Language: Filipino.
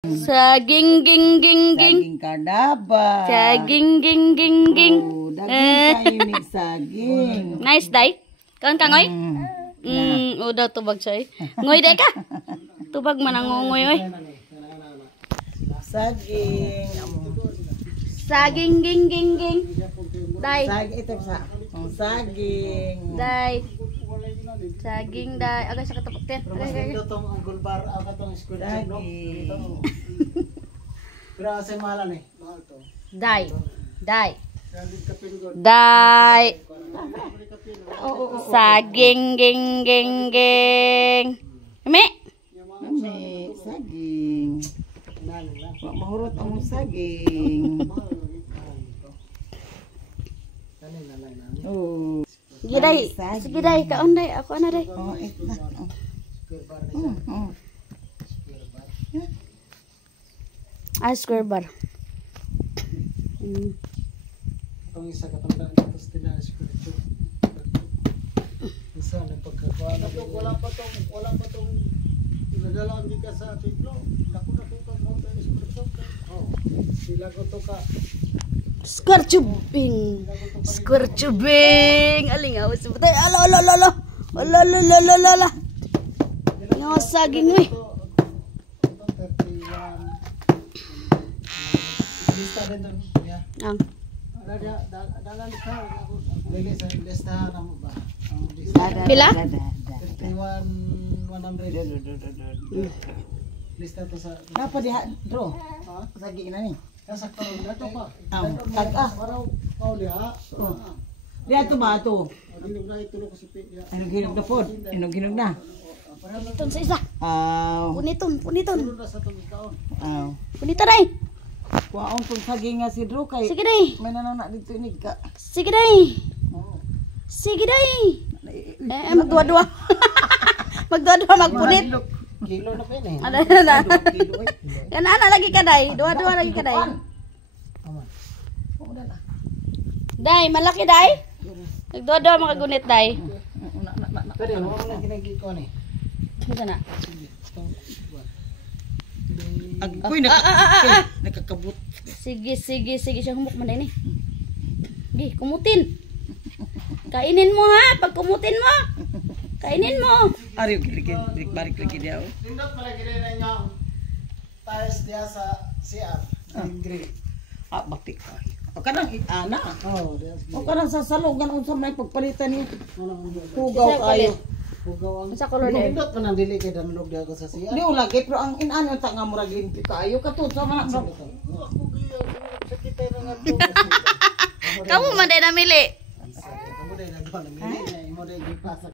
Saging ging ging ging. Saging kadaba. Saging ging ging ging. Oh, daging kayo ni saging. Nice day. Kaon ka ngoy? Udah tubag siya eh. Ngoy day ka. Tubag man ang ngoy oy. Saging. Saging ging ging ging. Day. Saging ito sa. Saging. Day. Saging day. Agak sa katapok te. Ito tong unggul bar ako tong squid no. Saging. Pero sa malan eh. Mahal to. Day. Day. Day. Saging ging ging ging. Eme. Mami, saging. Wak mahurot ang saging. Oh. Sige day. Sige day. Kaon day. Ako ana day. Oh, ito. Square bar. Itong isa katandaan tapos tinaan squid to. Isa na pagkakawa na wala pa tong nagalaan di ka sa tiplo. Dako ka mo tayo squid to. Oh. Sila ko to ka. Square tubing. Square tubing. Aling awas. Alo. Alo. Ngawas saging mo eh. Lista din to. Yeah. Ang. Dalan ka. Lili sa listahan mo ba? Bila? 31,100. Lista to sa Apa dia, bro? ha? Saging na ni. Sa karon na to pa. Tag-ah. Paraw Paulia. Dia tu ba tu? Dinog na itulo ko si Pia. Anong hinog na pod? Anong hinog na? Puniton sa isa. Puniton. Tulo na sa tong ikaw. Punita day. Kuwaon tong saging nga si Drew kay Sige day. may nanana dito ni ka. Sige day. Oo. Sige day. Magdua-dua. Magdua-dua magpunit. Kilo na pa yun eh. Ano. Kilo eh. Yan ana lagi ka day. Dua-dua lagi ka day. Tama. Day, malaki day. Nagdua-dua makagunit day. Pero mo na ginagi ko ni. Ito na. Agkoy nakakabot. Sige. Siya humok man day ni. Gi, kumutin. Kainin mo ha. Pag kumutin mo. Kainin mo. Ari balik lagi dia. Tindot pala gid na niya. Tiles dia sa CR. Green. Bakti ka. O kanang ana. Oh, dia. O kanang sa salugan unsa may pagpalitan ni Ano hugaw kayo. Hugaw ang Sa color day. Tindot man ang dili kay danlog dia ko sa CR. Di ulagi pero ang inano ta nga murag limpi kayo katud sa man. Ako giya sa kita na nga to. Kamu man day namili. Kamu day nagawa na mili, imo day gipasa